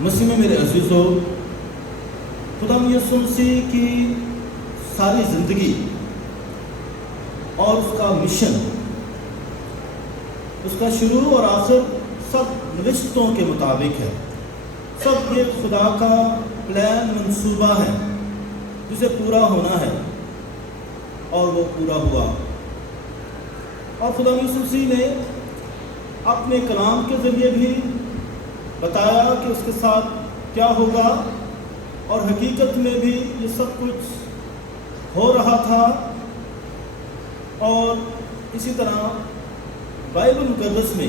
مسیح میں میرے عزیزو، خدا یسوع مسیح کی ساری زندگی اور اس کا مشن، اس کا شروع اور آخر سب نوشتوں کے مطابق ہے۔ سب یہ خدا کا پلان منصوبہ ہے جسے پورا ہونا ہے، اور وہ پورا ہوا۔ اور خدا یسوع مسیح نے اپنے کلام کے ذریعے بھی بتایا کہ اس کے ساتھ کیا ہوگا، اور حقیقت میں بھی یہ سب کچھ ہو رہا تھا۔ اور اسی طرح بائبل مقدس میں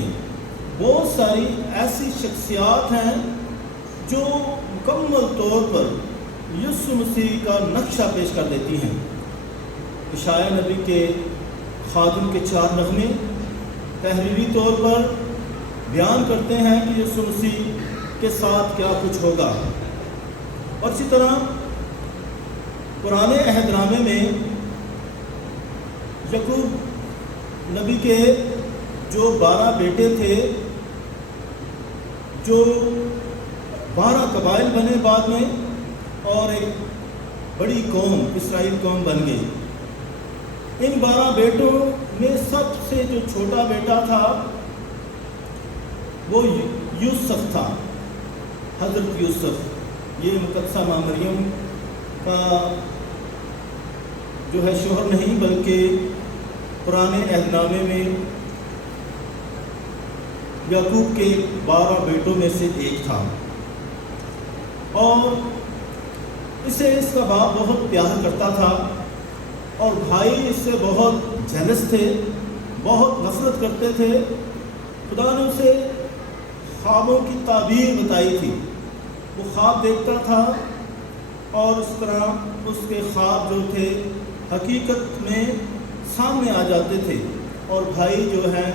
بہت ساری ایسی شخصیات ہیں جو مکمل طور پر یسوع مسیح کا نقشہ پیش کر دیتی ہیں۔ عیسائی نبی کے خادم کے 4 نغمے تحریری طور پر بیان کرتے ہیں کہ یسوع مسیح کے ساتھ کیا کچھ ہوگا۔ اور اسی طرح پرانے عہد نامے میں یعقوب نبی کے جو 12 بیٹے تھے، جو 12 قبائل بنے بعد میں، اور ایک بڑی قوم اسرائیل قوم بن گئی۔ ان 12 بیٹوں میں سب سے جو چھوٹا بیٹا تھا وہ یوسف تھا، حضرت یوسف۔ یہ مقدسہ ماں مریم کا جو ہے شوہر نہیں، بلکہ پرانے عہد نامے میں یعقوب کے 12 بیٹوں میں سے ایک تھا، اور اسے اس کا باپ بہت پیار کرتا تھا، اور بھائی اس سے بہت جیلس تھے، بہت نفرت کرتے تھے۔ خدا نے اسے خوابوں کی تعبیر بتائی تھی، وہ خواب دیکھتا تھا، اور اس طرح اس کے خواب جو تھے حقیقت میں سامنے آ جاتے تھے، اور بھائی جو ہے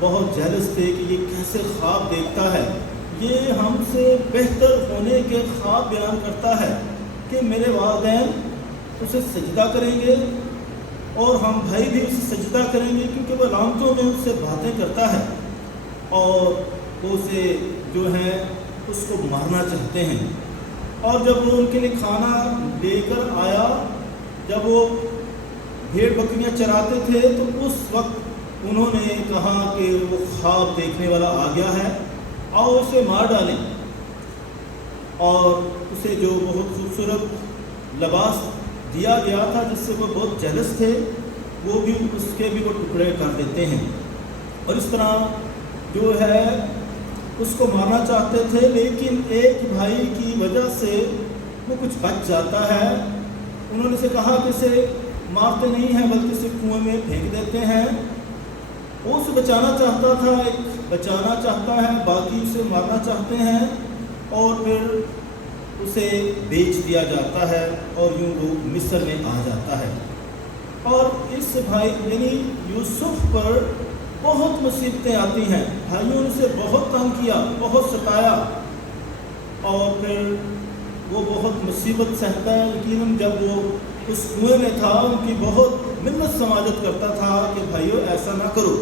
بہت جیلس تھے کہ یہ کیسے خواب دیکھتا ہے، یہ ہم سے بہتر ہونے کے خواب بیان کرتا ہے کہ میرے والدین اسے سجدہ کریں گے، اور ہم بھائی بھی اسے سجدہ کریں گے، کیونکہ وہ علامتوں میں اس سے باتیں کرتا ہے، اور وہ اسے جو ہے اس کو مارنا چاہتے ہیں۔ اور جب وہ ان کے لیے کھانا لے کر آیا، جب وہ بھیڑ بکریاں چراتے تھے، تو اس وقت انہوں نے کہا کہ وہ خواب دیکھنے والا آ گیا ہے، آؤ اسے مار ڈالیں۔ اور اسے جو بہت خوبصورت لباس دیا گیا تھا جس سے وہ بہت جیلس تھے، وہ بھی اس کے بھی وہ ٹکڑے کر دیتے ہیں، اور اس طرح جو ہے اس کو مارنا چاہتے تھے، لیکن ایک بھائی کی وجہ سے وہ کچھ بچ جاتا ہے۔ انہوں نے اسے کہا کہ اسے مارتے نہیں ہیں بلکہ اسے کنویں میں پھینک دیتے ہیں۔ وہ اسے بچانا چاہتا تھا، ایک بچانا چاہتا ہے، باقی اسے مارنا چاہتے ہیں، اور پھر اسے بیچ دیا جاتا ہے، اور یوں وہ مصر میں آ جاتا ہے۔ اور اس بھائی یعنی یوسف پر بہت مصیبتیں آتی ہیں، بھائیوں نے اسے بہت تنگ کیا، بہت ستایا، اور پھر وہ بہت مصیبت سہتا ہے۔ یقیناً جب وہ اس کنویں میں تھا، ان کی بہت منت سماجت کرتا تھا کہ بھائیو ایسا نہ کرو،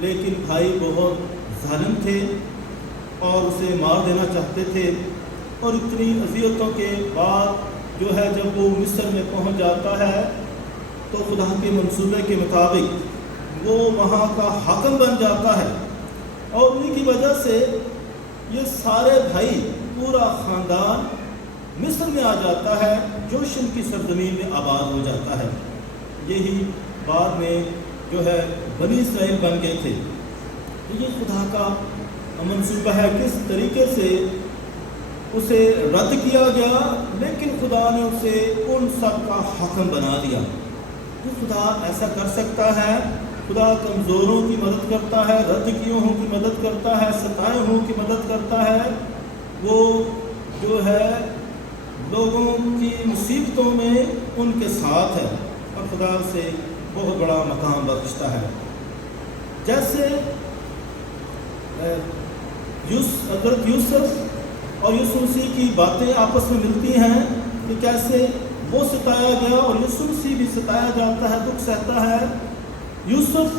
لیکن بھائی بہت ظالم تھے اور اسے مار دینا چاہتے تھے۔ اور اتنی اذیتوں کے بعد جو ہے جب وہ مصر میں پہنچ جاتا ہے، تو خدا کے منصوبے کے مطابق وہ وہاں کا حاکم بن جاتا ہے، اور انہی کی وجہ سے یہ سارے بھائی، پورا خاندان مصر میں آ جاتا ہے، جوشن کی سرزمین میں آباد ہو جاتا ہے۔ یہی بعد میں جو ہے بنی اسرائیل بن گئے تھے۔ یہ خدا کا منصوبہ ہے، کس طریقے سے اسے رد کیا گیا، لیکن خدا نے اسے ان سب کا حاکم بنا دیا۔ خدا ایسا کر سکتا ہے، خدا کمزوروں کی مدد کرتا ہے، رد کیوں کی مدد کرتا ہے، ستائے ہوں کی مدد کرتا ہے، وہ جو ہے لوگوں کی مصیبتوں میں ان کے ساتھ ہے، اور خدا سے بہت بڑا مقام بخشتا ہے۔ جیسے حضرت یوسف اور یسوع مسیح کی باتیں آپس میں ملتی ہیں کہ کیسے وہ ستایا گیا اور یسوع مسیح بھی ستایا جاتا ہے، دکھ سہتا ہے۔ یوسف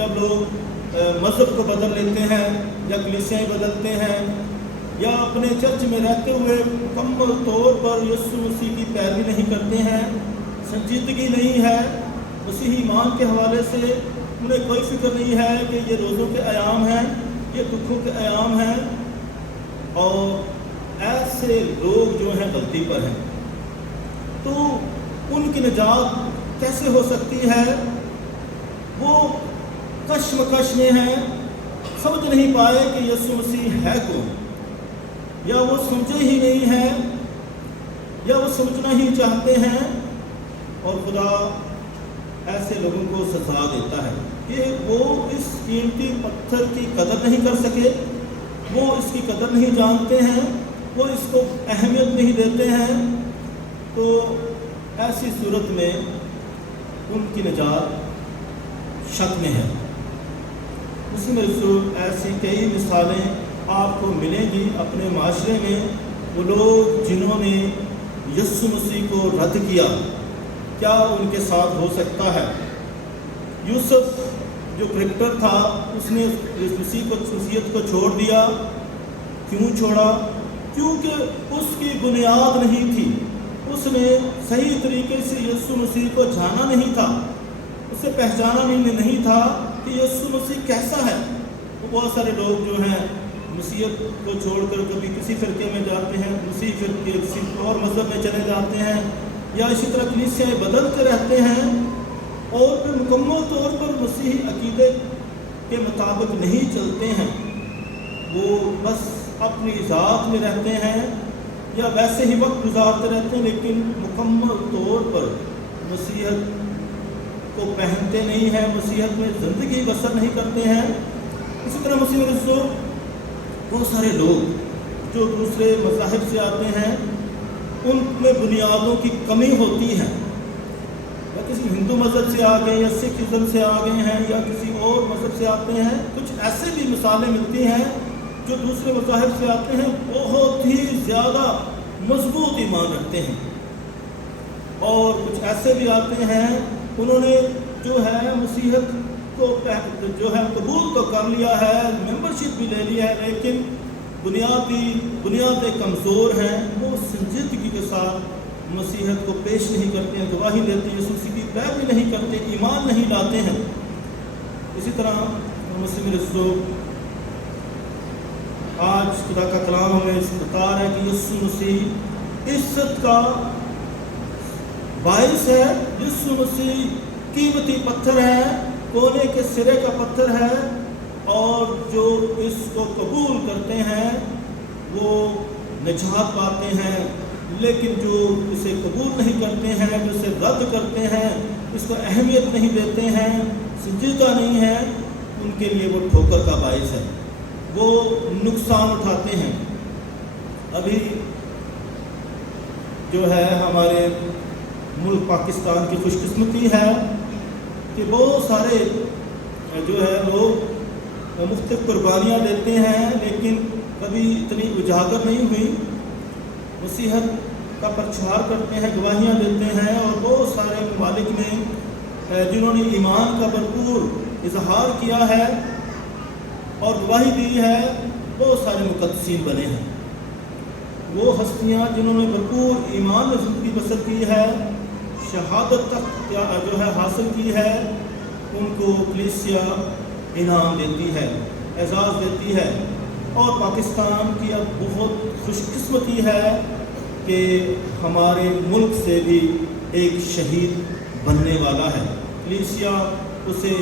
جب لوگ مذہب کو بدل لیتے ہیں یا کلیسیاں بدلتے ہیں یا اپنے چرچ میں رہتے ہوئے مکمل طور پر یسوع مسیح کی پیروی نہیں کرتے ہیں، سنجیدگی نہیں ہے مسیحی ایمان کے حوالے سے، انہیں کوئی فکر نہیں ہے کہ یہ روزوں کے ایام ہیں، یہ دکھوں کے ایام ہیں، اور ایسے لوگ جو ہیں غلطی پر ہیں، تو ان کی نجات کیسے ہو سکتی ہے؟ وہ کشمکش میں ہیں، سمجھ نہیں پائے کہ یسوع مسیح ہے کون، یا وہ سمجھے ہی نہیں ہیں یا وہ سمجھنا ہی چاہتے ہیں، اور خدا ایسے لوگوں کو سزا دیتا ہے کہ وہ اس قیمتی پتھر کی قدر نہیں کر سکے، وہ اس کی قدر نہیں جانتے ہیں، وہ اس کو اہمیت نہیں دیتے ہیں، تو ایسی صورت میں ان کی نجات شک میں ہے۔ مسلم رسول ایسی کئی مثالیں آپ کو ملیں گی اپنے معاشرے میں، وہ لوگ جنہوں نے یسوع مسیح کو رد کیا، کیا ان کے ساتھ ہو سکتا ہے؟ یوسف جو کرکٹر تھا، اس نے مسیحیت کو چھوڑ دیا۔ کیوں چھوڑا؟ کیونکہ اس کی بنیاد نہیں تھی، اس نے صحیح طریقے سے یسوع مسیح کو جانا نہیں تھا، اسے پہچانا نہیں تھا کہ یسوع مسیح کیسا ہے۔ بہت سارے لوگ جو ہیں مسیحیت کو چھوڑ کر کبھی کسی فرقے میں جاتے ہیں، مسیح فرقے کسی اور مذہب میں چلے جاتے ہیں، یا اسی طرح کلیسیاں بدلتے رہتے ہیں، اور پھر مکمل طور پر مسیحی عقیدے کے مطابق نہیں چلتے ہیں، وہ بس اپنی ذات میں رہتے ہیں یا ویسے ہی وقت گزارتے رہتے ہیں، لیکن مکمل طور پر مسیحیت کو پہنتے نہیں ہیں، مسیحیت میں زندگی بسر نہیں کرتے ہیں۔ اسی طرح مسیح رسول بہت سارے لوگ جو دوسرے مذاہب سے آتے ہیں، ان میں بنیادوں کی کمی ہوتی ہے، یا کسی ہندو مذہب سے آ گئے یا سکھ ازم سے آ گئے ہیں یا کسی اور مذہب سے آتے ہیں، کچھ ایسے بھی مثالیں ملتی ہیں جو دوسرے مذاہب سے آتے ہیں بہت ہی زیادہ مضبوط ایمان رکھتے ہیں، اور کچھ ایسے بھی آتے ہیں انہوں نے جو ہے مسیحیت کو جو ہے قبول تو کر لیا ہے، ممبرشپ بھی لے لیا ہے، لیکن بنیادیں کمزور ہیں، وہ سنجیدگی کے ساتھ مسیحیت کو پیش نہیں کرتے ہیں، گواہی دیتے ہیں، یسوع مسیح کی پیروی نہیں کرتے، ایمان نہیں لاتے ہیں۔ اسی طرح مسلم رسول آج خدا کا کلام ہمیں بتا رہا ہے کہ یسوع مسیح عزت کا باعث ہے، یسوع مسیح قیمتی پتھر ہے، کونے کے سرے کا پتھر ہے، اور جو اس کو قبول کرتے ہیں وہ نجات پاتے ہیں، لیکن جو اسے قبول نہیں کرتے ہیں، جو اسے رد کرتے ہیں، اس کو اہمیت نہیں دیتے ہیں، سنجیدہ نہیں ہیں، ان کے لیے وہ ٹھوکر کا باعث ہے، وہ نقصان اٹھاتے ہیں۔ ابھی جو ہے ہمارے ملک پاکستان کی خوش قسمتی ہے کہ بہت سارے جو ہے لوگ مختلف قربانیاں دیتے ہیں، لیکن کبھی اتنی اجاگر نہیں ہوئی، مسیحیت کا پرچار کرتے ہیں، گواہیاں دیتے ہیں، اور بہت سارے ممالک میں جنہوں نے ایمان کا بھرپور اظہار کیا ہے اور گواہی دی ہے، بہت سارے مقدسین بنے ہیں۔ وہ ہستیاں جنہوں نے بھرپور ایمان میں زندگی بسر کی ہے، شہادت تک جو ہے حاصل کی ہے، ان کو کلیسیا انعام دیتی ہے، اعزاز دیتی ہے، اور پاکستان کی اب بہت خوش قسمتی ہے کہ ہمارے ملک سے بھی ایک شہید بننے والا ہے، کلیسیا اسے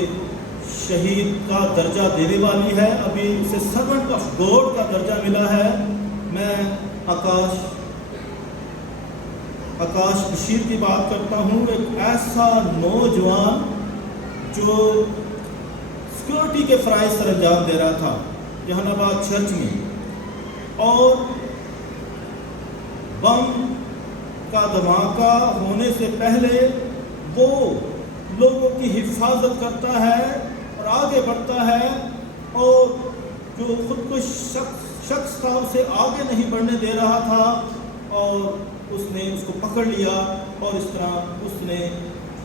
شہید کا درجہ دینے والی ہے، ابھی اسے سرونٹ آف گاڈ کا درجہ ملا ہے۔ میں آکاش بشیر کی بات کرتا ہوں، ایک ایسا نوجوان جو سیکورٹی کے فرائض سر انجام دے رہا تھا جہان آباد چرچ میں، اور بم کا دھماکہ ہونے سے پہلے وہ لوگوں کی حفاظت کرتا ہے اور آگے بڑھتا ہے، اور جو خودکش شخص تھا اسے آگے نہیں بڑھنے دے رہا تھا، اور اس نے اس کو پکڑ لیا، اور اس طرح اس نے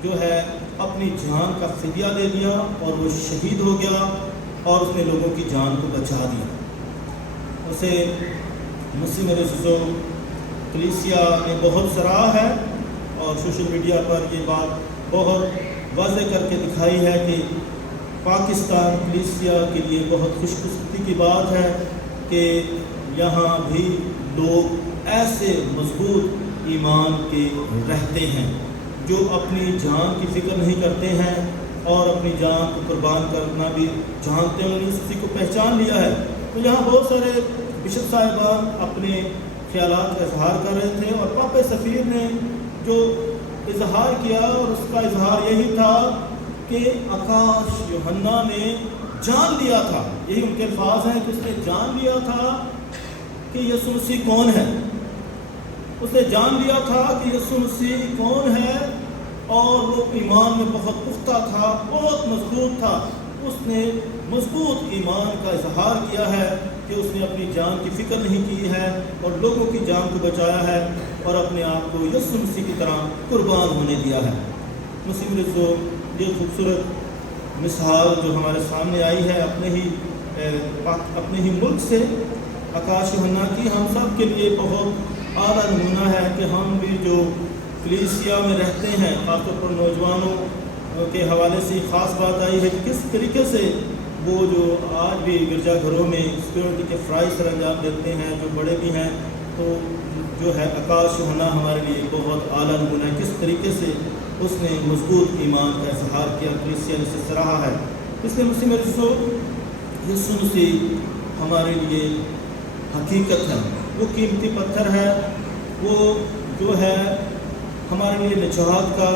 جو ہے اپنی جان کا فدیہ دے دیا اور وہ شہید ہو گیا اور اس نے لوگوں کی جان کو بچا دیا۔ اسے مسلم عزیزو کلیسیا نے بہت سراہا ہے اور سوشل میڈیا پر یہ بات بہت واضح کر کے دکھائی ہے کہ پاکستان کلیسیا کے لیے بہت خوش قسمتی کی بات ہے کہ یہاں بھی لوگ ایسے مضبوط ایمان کے رہتے ہیں جو اپنی جان کی فکر نہیں کرتے ہیں اور اپنی جان کو قربان کرنا بھی جانتے ہیں، انہوں نے اسی کو پہچان لیا ہے۔ تو یہاں بہت سارے بشپ صاحبان اپنے خیالات کا اظہار کر رہے تھے اور پاپا سفیر نے جو اظہار کیا اور اس کا اظہار یہی تھا کہ آکاش یوحنا نے جان لیا تھا، یہی ان کے الفاظ ہیں کہ اس نے جان لیا تھا کہ یسوع مسیح کون ہے، اس نے جان لیا تھا کہ یسوع مسیح کون ہے اور وہ ایمان میں بہت پختہ تھا، بہت مضبوط تھا۔ اس نے مضبوط ایمان کا اظہار کیا ہے کہ اس نے اپنی جان کی فکر نہیں کی ہے اور لوگوں کی جان کو بچایا ہے اور اپنے آپ کو یسوع مسیح کی طرح قربان ہونے دیا ہے۔ مسلم عزیزو، یہ خوبصورت مثال جو ہمارے سامنے آئی ہے اپنے ہی ملک سے آکاش یوحنا کی، ہم سب کے لیے بہت اعلیٰ نمونہ ہے کہ ہم بھی جو کلیسیا میں رہتے ہیں، خاص طور پر نوجوانوں کے حوالے سے خاص بات آئی ہے کہ کس طریقے سے وہ جو آج بھی گرجا گھروں میں سیکورٹی کے فرائض سر انجام دیتے ہیں، جو بڑے بھی ہیں، تو جو ہے آکاش یوحنا ہمارے لیے بہت اعلیٰ نمونہ ہے، کس طریقے سے اس نے مضبوط ایمان کا اظہار کیا، کلیسیا نے اسے سراہا ہے۔ اس لیے مسلم عزیزو، یسوع مسیح ہمارے لیے حقیقت ہے، وہ قیمتی پتھر ہے، وہ جو ہے ہمارے لیے نجات کا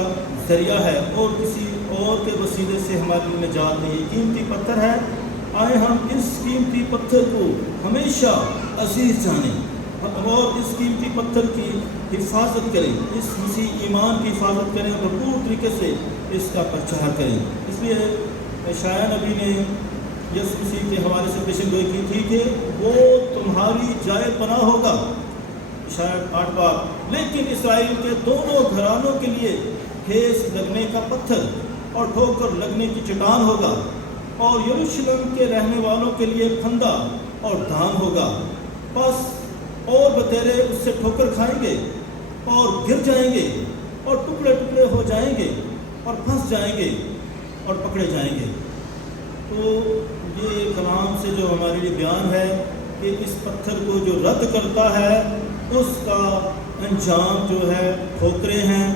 ذریعہ ہے اور کسی اور کے وسیلے سے ہمارے لیے نجات نہیں، قیمتی پتھر ہے۔ آئے ہم اس قیمتی پتھر کو ہمیشہ عزیز جانیں اور اس قیمتی پتھر کی حفاظت کریں، اس مسیح ایمان کی حفاظت کریں، بھرپور طریقے سے اس کا پرچار کریں۔ اس لیے اشعیاء نبی نے یسوع مسیح کے حوالے سے پیشن گوئی کی تھی کہ وہ تمہاری جائے پناہ ہوگا، اشعیاء 8 باب، لیکن اسرائیل کے دونوں گھرانوں کے لیے ٹھیس لگنے کا پتھر اور ٹھوکر لگنے کی چٹان ہوگا، اور یروشلم کے رہنے والوں کے لیے پھندا اور دھان ہوگا۔ بس اور بتیرے اس سے ٹھوکر کھائیں گے اور گر جائیں گے اور ٹکڑے ٹکڑے ہو جائیں گے اور پھنس جائیں گے اور پکڑے جائیں گے۔ تو یہ کلام سے جو ہمارے لیے بیان ہے کہ اس پتھر کو جو رد کرتا ہے اس کا انجام جو ہے ٹھوکریں ہیں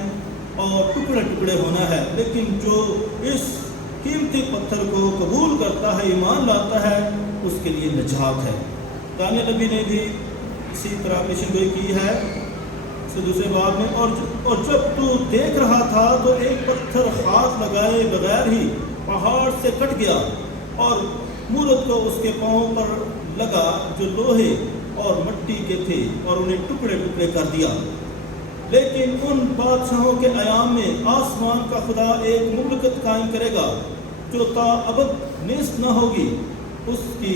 اور ٹکڑے ٹکڑے ہونا ہے، لیکن جو اس قیمتی پتھر کو قبول کرتا ہے، ایمان لاتا ہے، اس کے لیے نجات ہے۔ دانیہ نبی نے بھی اسی طرح پیشن گوئی کی ہے اس کے دوسرے باب میں، اور جب تو دیکھ رہا تھا تو ایک پتھر ہاتھ لگائے بغیر ہی پہاڑ سے کٹ گیا اور مورت کو اس کے پاؤں پر لگا جو لوہے اور مٹی کے تھے اور انہیں ٹکڑے ٹکڑے کر دیا۔ لیکن ان بادشاہوں کے ایام میں آسمان کا خدا ایک مملکت قائم کرے گا جو تا ابد نیست نہ ہوگی، اس کی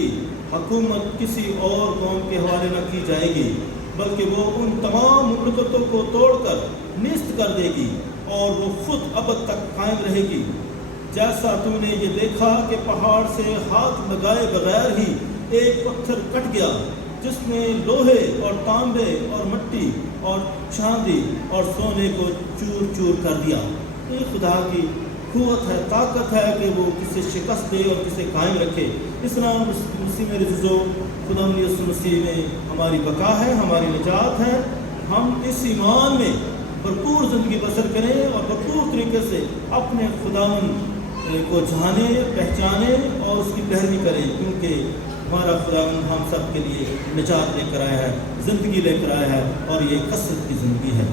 حکومت کسی اور قوم کے حوالے نہ کی جائے گی، بلکہ وہ ان تمام مملکتوں کو توڑ کر نیست کر دے گی اور وہ خود ابد تک قائم رہے گی۔ جیسا تو نے یہ دیکھا کہ پہاڑ سے ہاتھ لگائے بغیر ہی ایک پتھر کٹ گیا جس نے لوہے اور تانبے اور مٹی اور چاندی اور سونے کو چور چور کر دیا۔ یہ خدا کی قوت ہے، طاقت ہے کہ وہ کسے شکست دے اور کسے قائم رکھے۔ اس طرح مسیح میں عزیزو، خدا یسوع مسیح میں ہماری بقا ہے، ہماری نجات ہے۔ ہم اس ایمان میں بھرپور زندگی بسر کریں اور بھرپور طریقے سے اپنے خداوند کو جانیں، پہچانیں اور اس کی پیروی کریں، کیونکہ ہمارا خداوند ہم سب کے لیے نجات لے کر آیا ہے، زندگی لے کر آیا ہے اور یہ کثرت کی زندگی ہے۔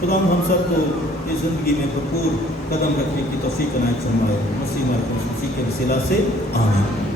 خداوند ہم سب کو اس زندگی میں بھرپور قدم رکھنے کی توفیق عنایت فرمائے۔ مسیح کے وسیلہ سے آمین۔